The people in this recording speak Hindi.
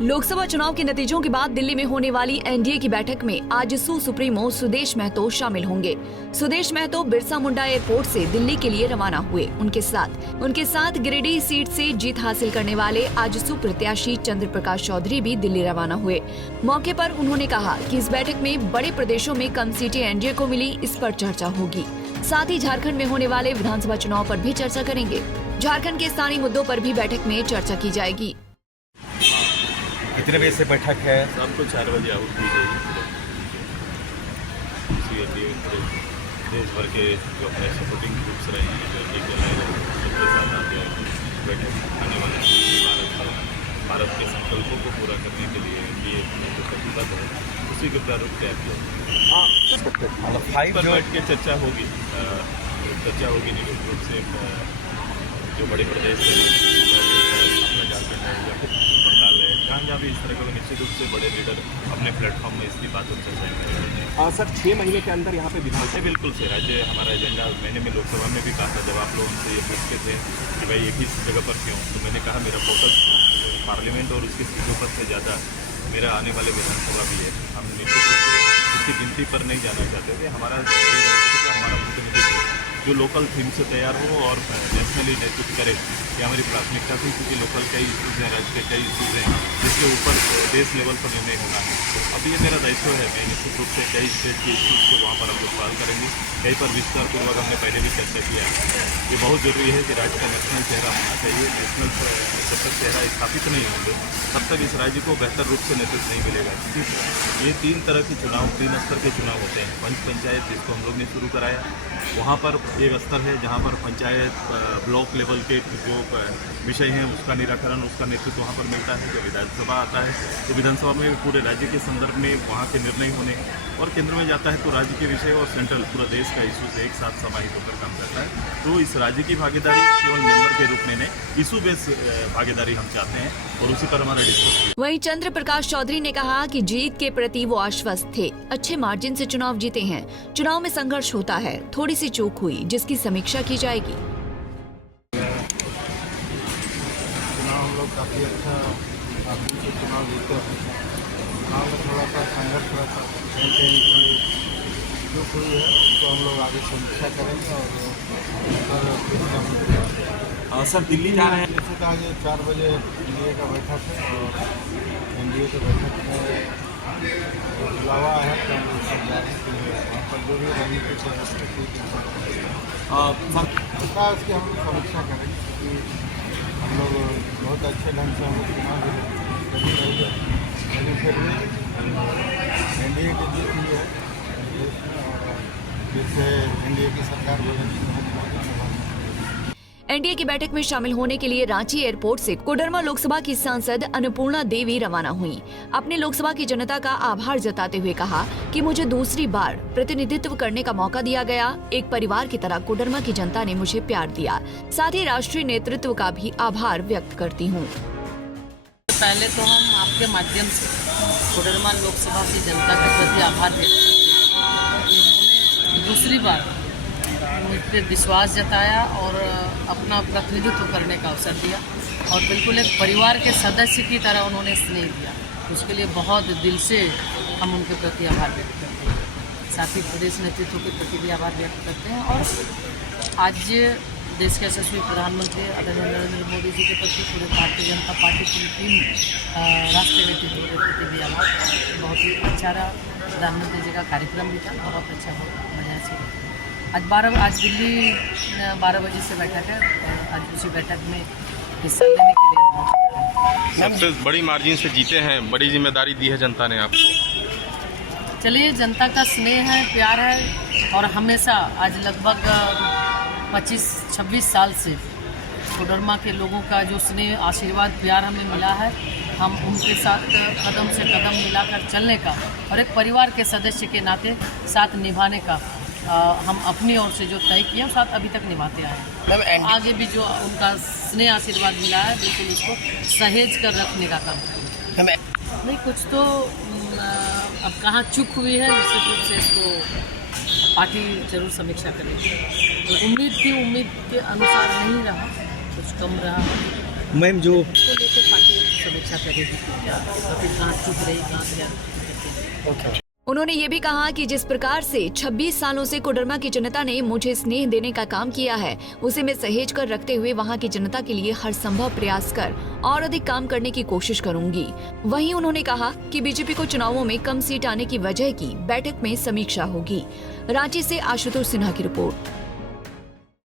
लोकसभा चुनाव के नतीजों के बाद दिल्ली में होने वाली एनडीए की बैठक में आजसू सुप्रीमो सुदेश महतो शामिल होंगे। सुदेश महतो बिरसा मुंडा एयरपोर्ट से दिल्ली के लिए रवाना हुए। उनके साथ गिरिडीह सीट से जीत हासिल करने वाले आजसू प्रत्याशी चंद्र प्रकाश चौधरी भी दिल्ली रवाना हुए। मौके पर उन्होंने कहा कि इस बैठक में बड़े प्रदेशों में कम सीटें एनडीए को मिली, इस पर चर्चा होगी। साथ ही झारखंड में होने वाले विधानसभा चुनाव पर भी चर्चा करेंगे। झारखंड के स्थानीय मुद्दों पर भी बैठक में चर्चा की जाएगी। कितने बजे से बैठक है? शाम को 4 बजे आउट की जाएगी। देश भर के जो अपने सपोर्टिंग ग्रुप्स रहे हैं, जो एनडीए के लाए रहे हैं, सबके साथ आते हैं बैठक आने वाले भारत के संकल्पों को पूरा करने के लिए एनडीए जो प्रतिबद्ध है उसी के प्रारूप तैयार किया पर बैठ के चर्चा होगी निश्चित रूप से। जो बड़े प्रदेश है, झारखंड है या फिर बंगाल है, जहाँ भी इस तरह का निश्चित रूप से बड़े लीडर अपने प्लेटफॉर्म में इसकी बातों पर चर्चा करेंगे। सर 6 महीने के अंदर यहाँ पे विधानसभा बिल्कुल से राज्य हमारा एजेंडा मैंने में लोकसभा में भी कहा था, जब आप लोग उनसे ये पूछते थे कि भाई एक ही जगह पर क्यों, तो मैंने कहा मेरा फोकस पार्लियामेंट और उसकी सीटों पर से ज़्यादा मेरा आने वाले विधानसभा भी है। हम निश्चित रूप से इसकी गिनती पर नहीं जाना चाहते थे। हमारा प्रतिनिधित्व जो लोकल थीम से तैयार हो और नेशनली नेतृत्व करे, ये हमारी प्राथमिकता थी, क्योंकि लोकल कई इशूज़ हैं, राज्य के कई इशूज़ हैं जिसके ऊपर देश लेवल पर निर्णय होना है। अब ये मेरा दायित्व है, मैं निश्चित रूप से कई स्टेट के इशूज़ को वहाँ पर हम लोग सवाल करेंगे। कई पर विस्तारपूर्वक हमने पहले भी चर्चा किया है। ये बहुत ज़रूरी है कि राज्य का नेशनल चेहरा होना चाहिए। नेशनल जब तक चेहरा स्थापित नहीं होंगे तब तक इस राज्य को बेहतर रूप से नेतृत्व नहीं मिलेगा, क्योंकि ये 3 तरह के चुनाव, 3 स्तर के चुनाव होते हैं। पंचायत जिसको हम लोग ने शुरू कराया, वहाँ पर एक स्तर है जहाँ पर पंचायत ब्लॉक लेवल के जो विषय हैं उसका निराकरण, उसका नेतृत्व वहाँ पर मिलता है। जब विधानसभा आता है तो विधानसभा में पूरे राज्य के संदर्भ में वहाँ के निर्णय होने, और केंद्र में जाता है तो राज्य के विषय और सेंट्रल पूरा देश का इशू से एक साथ समाहित होकर काम करता है। तो इस राज्य की भागीदारी केवल मेंबर के रूप में नहीं, इशू बेस भागीदारी हम चाहते हैं और उसी पर हमारा डिस्कस। वहीं चंद्र प्रकाश चौधरी ने कहा कि जीत के प्रति वो आश्वस्त थे। अच्छे मार्जिन से चुनाव जीते हैं। चुनाव में संघर्ष होता है, थोड़ी सी चूक हुई जिसकी समीक्षा की जाएगी। चुनाव हम लोग काफ़ी अच्छा चुनाव जीते हैं। चुनाव में थोड़ा सा संघर्ष हुआ था, कहीं थोड़ी चूक हुई है, तो हम लोग आगे समीक्षा करेंगे और सर दिल्ली जा रहे हैं। जैसे कहा कि 4 बजे एनडीए का बैठक है और एनडीए के बैठक में बुलावा है, तो हम लोग सब जा रहे हैं। वहाँ पर जो भी रणनीति है उसकी हम लोग समीक्षा करेंगे, क्योंकि हम लोग बहुत अच्छे ढंग से हम लोग चुनाव भी रही है, लेकिन फिर भी एनडीए की जीत हुई है देश में और जिससे एनडीए की सरकार बनेगी। एनडीए की बैठक में शामिल होने के लिए रांची एयरपोर्ट से कोडरमा लोकसभा की सांसद अन्नपूर्णा देवी रवाना हुई। अपने लोकसभा की जनता का आभार जताते हुए कहा कि मुझे दूसरी बार प्रतिनिधित्व करने का मौका दिया गया। एक परिवार की तरह कोडरमा की जनता ने मुझे प्यार दिया। साथ ही राष्ट्रीय नेतृत्व का भी आभार व्यक्त करती हूँ। पहले तो हम आपके माध्यम से कोडरमा लोकसभा की जनता के प्रति आभार व्यक्त करते हैं। उन्होंने दूसरी बार मुझ पर विश्वास जताया और अपना प्रतिनिधित्व करने का अवसर दिया और बिल्कुल एक परिवार के सदस्य की तरह उन्होंने स्नेह दिया। उसके लिए बहुत दिल से हम उनके प्रति आभार व्यक्त करते हैं। साथ ही प्रदेश नेतृत्व के प्रति भी आभार व्यक्त करते हैं और आज देश के यशस्वी प्रधानमंत्री आदरणीय नरेंद्र मोदी जी के प्रति पूरे भारतीय जनता पार्टी की टीम राष्ट्रीय नेतृत्व के प्रति भी आभार। बहुत ही अच्छा रहा, प्रधानमंत्री जी का कार्यक्रम भी था, बहुत अच्छा हो, मजा से। आज दिल्ली 12 बजे से बैठक है और आज उसी बैठक में हिस्सा लेने के लिए सबसे बड़ी मार्जिन से जीते हैं, बड़ी जिम्मेदारी दी है जनता ने आपको। चलिए, जनता का स्नेह है, प्यार है और हमेशा आज लगभग 25-26 साल से कोडरमा के लोगों का जो स्नेह, आशीर्वाद, प्यार हमें मिला है, हम उनके साथ कदम से कदम मिलाकर चलने का और एक परिवार के सदस्य के नाते साथ निभाने का हम अपनी ओर से जो तय किया साथ अभी तक निभाते आए हैं। आगे भी जो उनका स्नेह आशीर्वाद मिला है बिल्कुल उसको सहेज कर रखने का काम करेंगे। नहीं, कुछ तो अब कहाँ चूक हुई है, निश्चित रूप से इसको पार्टी जरूर समीक्षा करेगी। तो उम्मीद के अनुसार नहीं रहा, कुछ कम रहा, मैम जो तो लेकर पार्टी समीक्षा करेगी और फिर कहाँ चुप रही कहाँ क्या। उन्होंने ये भी कहा कि जिस प्रकार से 26 सालों से कोडरमा की जनता ने मुझे स्नेह देने का काम किया है, उसे मैं सहेज कर रखते हुए वहां की जनता के लिए हर संभव प्रयास कर और अधिक काम करने की कोशिश करूंगी। वहीं उन्होंने कहा कि बीजेपी को चुनावों में कम सीट आने की वजह की बैठक में समीक्षा होगी। रांची से आशुतोष सिन्हा की रिपोर्ट।